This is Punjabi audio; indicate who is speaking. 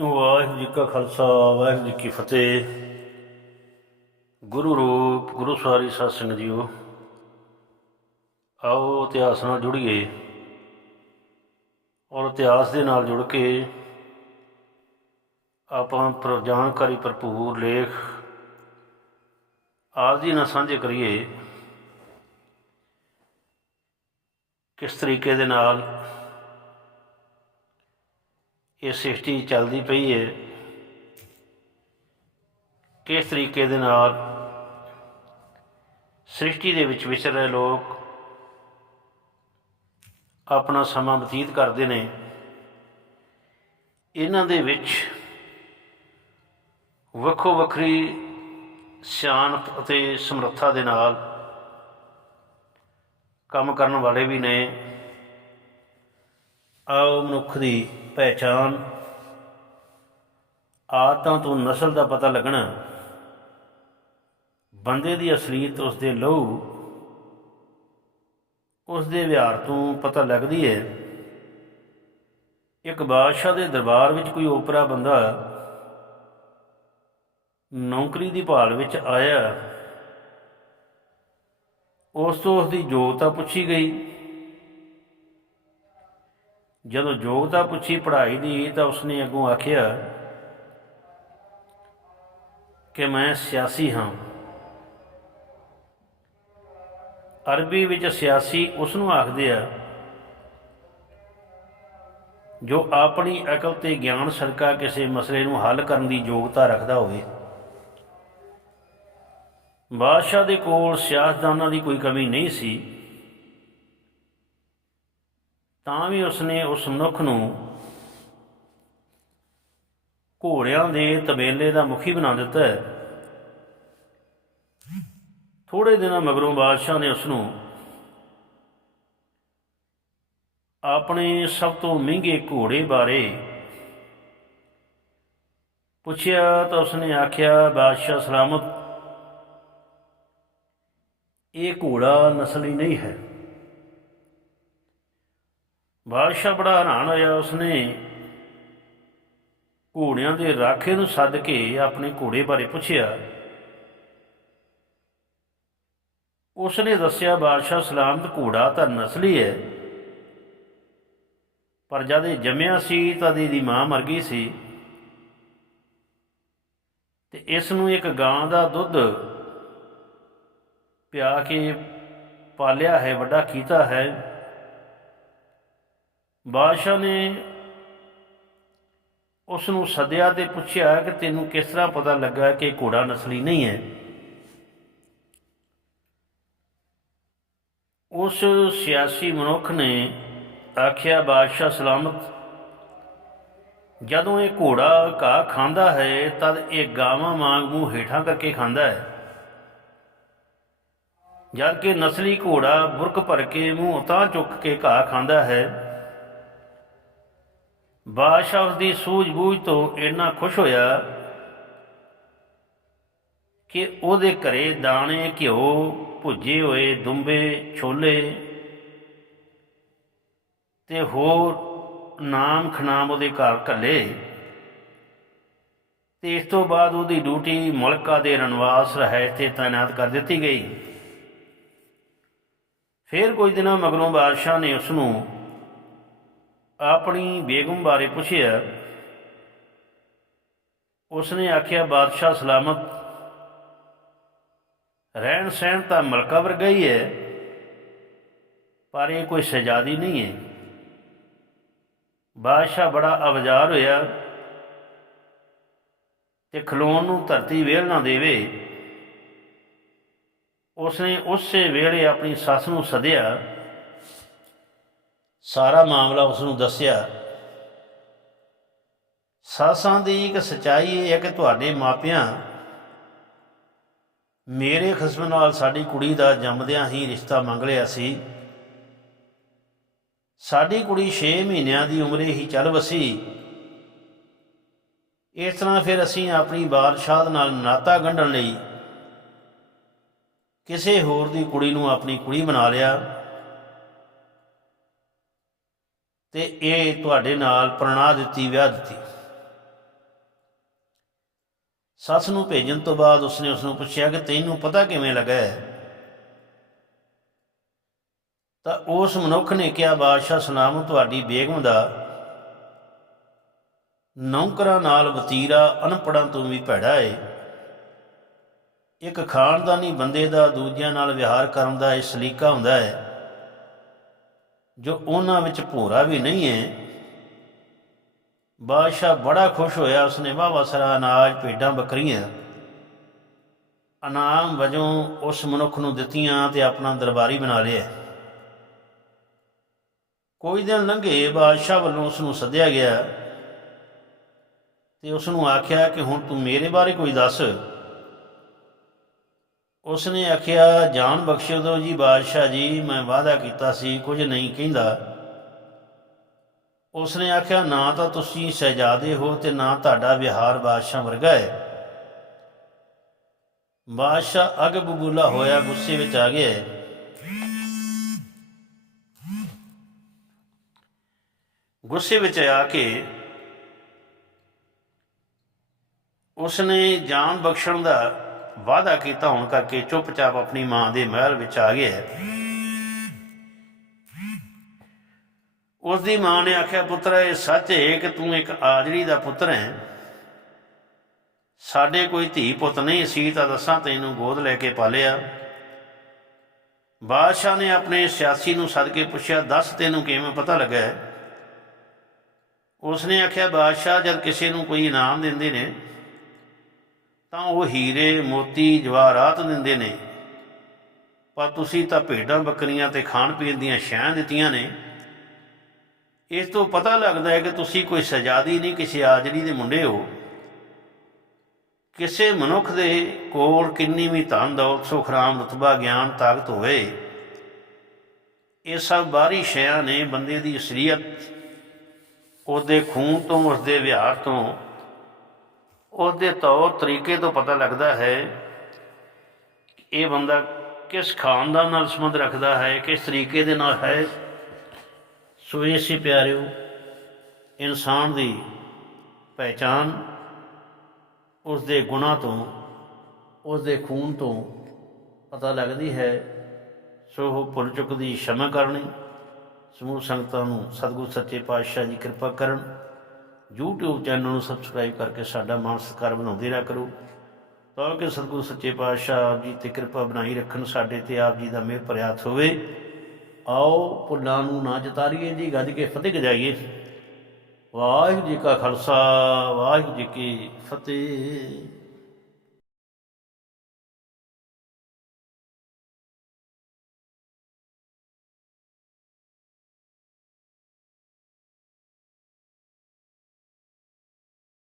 Speaker 1: ਵਾਹਿਗੁਰੂ ਜੀ ਕਾ ਖਾਲਸਾ, ਵਾਹਿਗੁਰੂ ਜੀ ਕੀ ਫਤਿਹ। ਗੁਰੂ ਰੂਪ, ਗੁਰੂ ਸਵਾਰੀ ਸਾਧ ਸੰਗਤ ਜੀਓ, ਆਓ ਇਤਿਹਾਸ ਨਾਲ ਜੁੜੀਏ ਔਰ ਇਤਿਹਾਸ ਦੇ ਨਾਲ ਜੁੜ ਕੇ ਆਪਾਂ ਪਰ ਜਾਣਕਾਰੀ ਭਰਪੂਰ ਲੇਖ ਆਪ ਨਾਲ ਸਾਂਝੇ ਕਰੀਏ। ਕਿਸ ਤਰੀਕੇ ਦੇ ਨਾਲ ਇਹ ਸ੍ਰਿਸ਼ਟੀ ਚੱਲਦੀ ਪਈ ਹੈ ਕਿਸ ਤਰੀਕੇ ਦੇ ਨਾਲ ਸ੍ਰਿਸ਼ਟੀ ਦੇ ਵਿੱਚ ਵਿਚਰ ਰਹੇ ਲੋਕ ਆਪਣਾ ਸਮਾਂ ਬਤੀਤ ਕਰਦੇ ਨੇ, ਇਹਨਾਂ ਦੇ ਵਿੱਚ ਵੱਖੋ ਵੱਖਰੀ ਸਿਆਣਪ ਅਤੇ ਸਮਰੱਥਾ ਦੇ ਨਾਲ ਕੰਮ ਕਰਨ ਵਾਲੇ ਵੀ ਨੇ। ਆਓ ਮਨੁੱਖ ਦੀ ਪਹਿਚਾਨ ਆਦਤਾਂ ਤੋਂ ਨਸਲ ਦਾ ਪਤਾ ਲੱਗਣਾ। ਬੰਦੇ ਦੀ ਅਸਲੀਅਤ ਉਸ ਦੇ ਲਹੂ ਉਸ ਦੇ ਵਿਹਾਰ ਤੋਂ ਪਤਾ ਲੱਗਦੀ ਹੈ। ਇੱਕ ਬਾਦਸ਼ਾਹ ਦੇ ਦਰਬਾਰ ਵਿੱਚ ਕੋਈ ਓਪਰਾ ਬੰਦਾ ਨੌਕਰੀ ਦੀ ਭਾਲ ਵਿੱਚ ਆਇਆ। ਉਸ ਤੋਂ ਉਸ ਦੀ ਯੋਗਤਾ ਪੁੱਛੀ ਗਈ। ਜਦੋਂ ਯੋਗਤਾ ਪੁੱਛੀ ਪੜ੍ਹਾਈ ਦੀ, ਤਾਂ ਉਸਨੇ ਅੱਗੋਂ ਆਖਿਆ ਕਿ ਮੈਂ ਸਿਆਸੀ ਹਾਂ। ਅਰਬੀ ਵਿੱਚ ਸਿਆਸੀ ਉਸ ਨੂੰ ਆਖਦੇ ਆ, ਜੋ ਆਪਣੀ ਅਕਲ ਤੇ ਗਿਆਨ ਸਦਕਾ ਕਿਸੇ ਮਸਲੇ ਨੂੰ ਹੱਲ ਕਰਨ ਦੀ ਯੋਗਤਾ ਰੱਖਦਾ ਹੋਵੇ। ਬਾਦਸ਼ਾਹ ਦੇ ਕੋਲ ਸਿਆਸਦਾਨਾਂ ਦੀ ਕੋਈ ਕਮੀ ਨਹੀਂ ਸੀ। ਤਾਂ ਵੀ ਉਸਨੇ ਉਸ ਮਨੁੱਖ ਨੂੰ ਘੋੜਿਆਂ ਦੇ ਤਬੇਲੇ ਦਾ ਮੁਖੀ ਬਣਾ ਦਿੱਤਾ ਹੈ। ਥੋੜੇ ਦਿਨਾਂ ਮਗਰੋਂ ਬਾਦਸ਼ਾਹ ਨੇ ਉਸ ਨੂੰ ਆਪਣੇ ਸਭ ਤੋਂ ਮਹਿੰਗੇ ਘੋੜੇ ਬਾਰੇ ਪੁੱਛਿਆ ਤਾਂ ਉਸਨੇ ਆਖਿਆ, ਬਾਦਸ਼ਾਹ ਸਲਾਮਤ, ਇਹ ਘੋੜਾ ਨਸਲੀ ਨਹੀਂ ਹੈ। ਬਾਦਸ਼ਾਹ ਬੜਾ ਹੈਰਾਨ ਹੋਇਆ ਉਸਨੇ। ਘੋੜਿਆਂ ਦੇ ਰਾਖੇ ਨੂੰ ਸੱਦ ਕੇ ਆਪਣੇ ਘੋੜੇ ਬਾਰੇ ਪੁੱਛਿਆ। ਉਸਨੇ ਦੱਸਿਆ, ਬਾਦਸ਼ਾਹ ਸਲਾਮਤ ਘੋੜਾ ਤਾਂ ਨਸਲੀ ਹੈ, ਪਰ ਜਦ ਇਹ ਜੰਮਿਆ ਸੀ ਤਾਂ ਇਹਦੀ ਮਾਂ ਮਰ ਗਈ ਸੀ। ਤੇ ਇਸ ਨੂੰ ਇੱਕ ਗਾਂ ਦਾ ਦੁੱਧ ਪਿਆ ਕੇ ਪਾਲਿਆ ਹੈ, ਵੱਡਾ ਕੀਤਾ ਹੈ। ਬਾਦਸ਼ਾਹ ਨੇ ਉਸ ਨੂੰ ਸੱਦਿਆ ਤੇ ਪੁੱਛਿਆ ਕਿ ਤੈਨੂੰ ਕਿਸ ਤਰ੍ਹਾਂ ਪਤਾ ਲੱਗਾ ਕਿ ਘੋੜਾ ਨਸਲੀ ਨਹੀਂ ਹੈ? ਉਸ ਸਿਆਸੀ ਮਨੁੱਖ ਨੇ ਆਖਿਆ, ਬਾਦਸ਼ਾਹ ਸਲਾਮਤ, ਜਦੋਂ ਇਹ ਘੋੜਾ ਘਾਹ ਖਾਂਦਾ ਹੈ, ਤਦ ਇਹ ਗਾਵਾਂ ਵਾਂਗ ਮੂੰਹ ਹੇਠਾਂ ਕਰਕੇ ਖਾਂਦਾ ਹੈ। ਜਦ ਕਿ ਨਸਲੀ ਘੋੜਾ ਬੁਰਕ ਭਰ ਕੇ ਮੂੰਹ ਉਤਾਂ ਚੁੱਕ ਕੇ ਘਾਹ ਖਾਂਦਾ ਹੈ ਬਾਦਸ਼ਾਹ ਉਸ ਦੀ ਸੂਝ-ਬੂਝ ਤੋਂ ਇੰਨਾ ਖੁਸ਼ ਹੋਇਆ ਕਿ ਉਹਦੇ ਘਰੇ ਦਾਣੇ, ਘਿਓ, ਭੁੱਜੇ ਹੋਏ ਦੁੰਬੇ, ਛੋਲੇ ਤੇ ਹੋਰ ਨਾਮ ਖਨਾਮ ਉਹਦੇ ਘਰ ਘੱਲੇ। ਤੇ ਇਸ ਤੋਂ ਬਾਅਦ ਉਹਦੀ ਡਿਊਟੀ ਮੁਲਕਾ ਦੇ ਰਣਵਾਸ ਰਹਿ ਤੇ ਤਾਇਨਾਤ ਕਰ ਦਿੱਤੀ ਗਈ। ਫਿਰ ਕੁਝ ਦਿਨਾਂ ਮਗਰੋਂ ਬਾਦਸ਼ਾਹ ਨੇ ਉਸ ਨੂੰ ਆਪਣੀ ਬੇਗਮ ਬਾਰੇ ਪੁੱਛਿਆ, ਉਸਨੇ ਆਖਿਆ, ਬਾਦਸ਼ਾਹ ਸਲਾਮਤ, ਰਹਿਣ ਸਹਿਣ ਤਾਂ ਮਲਕਾ ਵਰਗਾ ਹੀ ਹੈ, ਪਰ ਇਹ ਕੋਈ ਸਜਾਦੀ ਨਹੀਂ ਹੈ। ਬਾਦਸ਼ਾਹ ਬੜਾ ਅਵਜ਼ਾਰ ਹੋਇਆ ਤੇ ਖਲੋਣ ਨੂੰ ਧਰਤੀ ਵੇਲ ਨਾ ਦੇਵੇ। ਉਸਨੇ ਉਸੇ ਵੇਲੇ ਆਪਣੀ ਸੱਸ ਨੂੰ ਸਦਿਆ ਸਾਰਾ ਮਾਮਲਾ ਉਸ ਨੂੰ ਦੱਸਿਆ। ਸਾਸਾਂ ਦੀ ਇੱਕ ਸਚਾਈ ਇਹ ਹੈ ਕਿ ਤੁਹਾਡੇ ਮਾਪਿਆਂ ਮੇਰੇ ਖਸਮ ਨਾਲ ਸਾਡੀ ਕੁੜੀ ਦਾ ਜੰਮਦਿਆਂ ਹੀ ਰਿਸ਼ਤਾ ਮੰਗ ਲਿਆ ਸੀ। ਸਾਡੀ ਕੁੜੀ 6 ਮਹੀਨਿਆਂ ਦੀ ਉਮਰੇ ਹੀ ਚੱਲ ਵਸੀ। ਇਸ ਤਰ੍ਹਾਂ ਫਿਰ ਅਸੀਂ ਆਪਣੀ ਬਾਦਸ਼ਾਹ ਨਾਲ ਨਾਤਾ ਗੰਢਣ ਲਈ ਕਿਸੇ ਹੋਰ ਦੀ ਕੁੜੀ ਨੂੰ ਆਪਣੀ ਕੁੜੀ ਬਣਾ ਲਿਆ। ਤੇ ਇਹ ਤੁਹਾਡੇ ਨਾਲ ਪ੍ਰਣਾ ਦਿੱਤੀ, ਵਿਆਹ ਦਿੱਤੀ। ਸੱਸ ਨੂੰ ਭੇਜਣ ਤੋਂ ਬਾਅਦ ਉਸਨੇ ਉਸ ਨੂੰ ਪੁੱਛਿਆ ਕਿ ਤੈਨੂੰ ਪਤਾ ਕਿਵੇਂ ਲੱਗਾ ਹੈ? ਤਾਂ ਉਸ ਮਨੁੱਖ ਨੇ ਕਿਹਾ, ਬਾਦਸ਼ਾਹ, ਸੁਨਾਮ, ਤੁਹਾਡੀ ਬੇਗਮ ਦਾ ਨੌਕਰਾਂ ਨਾਲ ਵਤੀਰਾ ਅਨਪੜਾਂ ਤੋਂ ਵੀ ਭੈੜਾ ਏ। ਇੱਕ ਖਾਨਦਾਨੀ ਬੰਦੇ ਦਾ ਦੂਜਿਆਂ ਨਾਲ ਵਿਹਾਰ ਕਰਨ ਦਾ ਇਹ ਸਲੀਕਾ ਹੁੰਦਾ ਹੈ। ਜੋ ਉਹਨਾਂ ਵਿੱਚ ਭੋਰਾ ਵੀ ਨਹੀਂ ਹੈ। ਬਾਦਸ਼ਾਹ ਬੜਾ ਖੁਸ਼ ਹੋਇਆ, ਉਸਨੇ ਵਾਹਵਾ ਸਾਰਾ ਅਨਾਜ, ਭੇਡਾਂ, ਬੱਕਰੀਆਂ ਇਨਾਮ ਵਜੋਂ ਉਸ ਮਨੁੱਖ ਨੂੰ ਦਿੱਤੀਆਂ ਤੇ ਆਪਣਾ ਦਰਬਾਰੀ ਬਣਾ ਲਿਆ। ਕੋਈ ਦਿਨ ਲੰਘੇ, ਬਾਦਸ਼ਾਹ ਵੱਲੋਂ ਉਸ ਨੂੰ ਸੱਦਿਆ ਗਿਆ ਤੇ ਉਸ ਨੂੰ ਆਖਿਆ ਕਿ ਹੁਣ ਤੂੰ ਮੇਰੇ ਬਾਰੇ ਕੋਈ ਦੱਸ। ਉਸ ਨੇ ਆਖਿਆ, ਜਾਨ ਬਖਸ਼ੋ ਦਿਓ ਜੀ ਬਾਦਸ਼ਾਹ ਜੀ, ਮੈਂ ਵਾਅਦਾ ਕੀਤਾ ਸੀ, ਕੁਝ ਨਹੀਂ ਕਹਿੰਦਾ ਉਸ ਨੇ ਆਖਿਆ, ਨਾ ਤਾਂ ਤੁਸੀਂ ਸ਼ਹਿਜ਼ਾਦੇ ਹੋ ਤੇ ਨਾ ਤੁਹਾਡਾ ਵਿਹਾਰ ਬਾਦਸ਼ਾਹ ਵਰਗਾ ਹੈ ਬਾਦਸ਼ਾਹ ਅਗ ਬਬੂਲਾ ਹੋਇਆ, ਗੁੱਸੇ ਵਿੱਚ ਆ ਗਿਆ ਹੈ। ਗੁੱਸੇ ਵਿੱਚ ਆ ਕੇ ਉਸ ਨੇ ਜਾਨ ਬਖਸ਼ਣ ਦਾ ਵਾਅਦਾ ਕੀਤਾ ਹੋਣ ਕਰਕੇ ਚੁੱਪਚਾਪ ਆਪਣੀ ਮਾਂ ਦੇ ਮਹਿਲ ਵਿੱਚ ਆ ਗਿਆ। ਉਸ ਦੀ ਮਾਂ ਨੇ ਆਖਿਆ, ਪੁੱਤਰ, ਇਹ ਸੱਚ ਹੈ ਕਿ ਤੂੰ ਇੱਕ ਆਜੜੀ ਦਾ ਪੁੱਤਰ ਹੈ। ਸਾਡੇ ਕੋਈ ਧੀ ਪੁੱਤ ਨਹੀਂ ਸੀ ਤਾਂ ਦੱਸਾਂ ਤੈਨੂੰ ਗੋਦ ਲੈ ਕੇ ਪਾਲਿਆ। ਬਾਦਸ਼ਾਹ ਨੇ ਆਪਣੇ ਸਿਆਸੀ ਨੂੰ ਸੱਦ ਕੇ ਪੁੱਛਿਆ, ਦੱਸ ਤੈਨੂੰ ਕਿਵੇਂ ਪਤਾ ਲੱਗਾ ਹੈ? ਉਸ ਆਖਿਆ, ਬਾਦਸ਼ਾਹ, ਜਦ ਕਿਸੇ ਨੂੰ ਕੋਈ ਇਨਾਮ ਦਿੰਦੇ ਨੇ ਤਾਂ ਉਹ ਹੀਰੇ ਮੋਤੀ ਜਵਾਹਰਾਤ ਦਿੰਦੇ ਨੇ। ਪਰ ਤੁਸੀਂ ਤਾਂ ਭੇਡਾਂ ਬੱਕਰੀਆਂ ਤੇ ਖਾਣ ਪੀਣ ਦੀਆਂ ਸ਼ੈਆਂ ਦਿੱਤੀਆਂ ਨੇ। ਇਸ ਤੋਂ ਪਤਾ ਲੱਗਦਾ ਹੈ ਕਿ ਤੁਸੀਂ ਕੋਈ ਸਜਾਦੀ ਨਹੀਂ, ਕਿਸੇ ਆਜੜੀ ਦੇ ਮੁੰਡੇ ਹੋ। ਕਿਸੇ ਮਨੁੱਖ ਦੇ ਕੋਲ ਕਿੰਨੀ ਵੀ ਧਨ ਦੌਲਤ ਸੁਖਰਾਮ ਰਤਬਾ, ਗਿਆਨ, ਤਾਕਤ ਹੋਵੇ, ਇਹ ਸਭ ਬਾਹਰੀ ਸ਼ੈਆਂ ਨੇ ਬੰਦੇ ਦੀ ਅਸਲੀਅਤ ਉਹਦੇ ਖੂਨ ਤੋਂ, ਉਸਦੇ ਵਿਹਾਰ ਤੋਂ ਉਸ ਦੇ ਤੌਰ ਤਰੀਕੇ ਤੋਂ ਪਤਾ ਲੱਗਦਾ ਹੈ ਇਹ ਬੰਦਾ ਕਿਸ ਖਾਨਦਾਨ ਨਾਲ ਸੰਬੰਧ ਰੱਖਦਾ ਹੈ, ਕਿਸ ਤਰੀਕੇ ਦੇ ਨਾਲ ਹੈ। ਸੋ ਸੀ ਪਿਆਰਿਓ, ਇਨਸਾਨ ਦੀ ਪਹਿਚਾਨ ਉਸ ਦੇ ਗੁਨਾਹ ਤੋਂ ਉਸ ਦੇ ਖੂਨ ਤੋਂ ਪਤਾ ਲੱਗਦੀ ਹੈ। ਸੋ ਉਹ ਪੁਰ ਚੁੱਕ ਦੀ ਸ਼ਮਾ ਕਰਨੀ, ਸਮੂਹ ਸੰਗਤਾਂ ਨੂੰ ਸਤਿਗੁਰ ਸੱਚੇ ਪਾਤਸ਼ਾਹ ਜੀ ਕਿਰਪਾ ਕਰਨ। YouTube ਚੈਨਲ ਨੂੰ ਸਬਸਕ੍ਰਾਈਬ ਕਰਕੇ ਸਾਡਾ ਮਾਣ ਸਤਿਕਾਰ ਬਣਾਉਂਦੇ ਰਿਹਾ ਕਰੋ। ਤਾਂ ਕਿ ਸਤਿਗੁਰੂ ਸੱਚੇ ਪਾਤਸ਼ਾਹ ਆਪ ਜੀ ਤੇ ਕਿਰਪਾ ਬਣਾਈ ਰੱਖਣ, ਸਾਡੇ ਤੇ ਆਪ ਜੀ ਦਾ ਮਿਹਰ ਪ੍ਰਿਆਤ ਹੋਵੇ। ਆਓ ਭੁੱਲਾਂ ਨੂੰ ਨਾ ਜਤਾਰੀਏ ਜੀ, ਗੱਜ ਕੇ ਫਤਿਹ ਗਜਾਈਏ। ਵਾਹਿਗੁਰੂ ਜੀ ਕਾ ਖਾਲਸਾ, ਵਾਹਿਗੁਰੂ ਜੀ ਕੀ ਫਤਿਹ।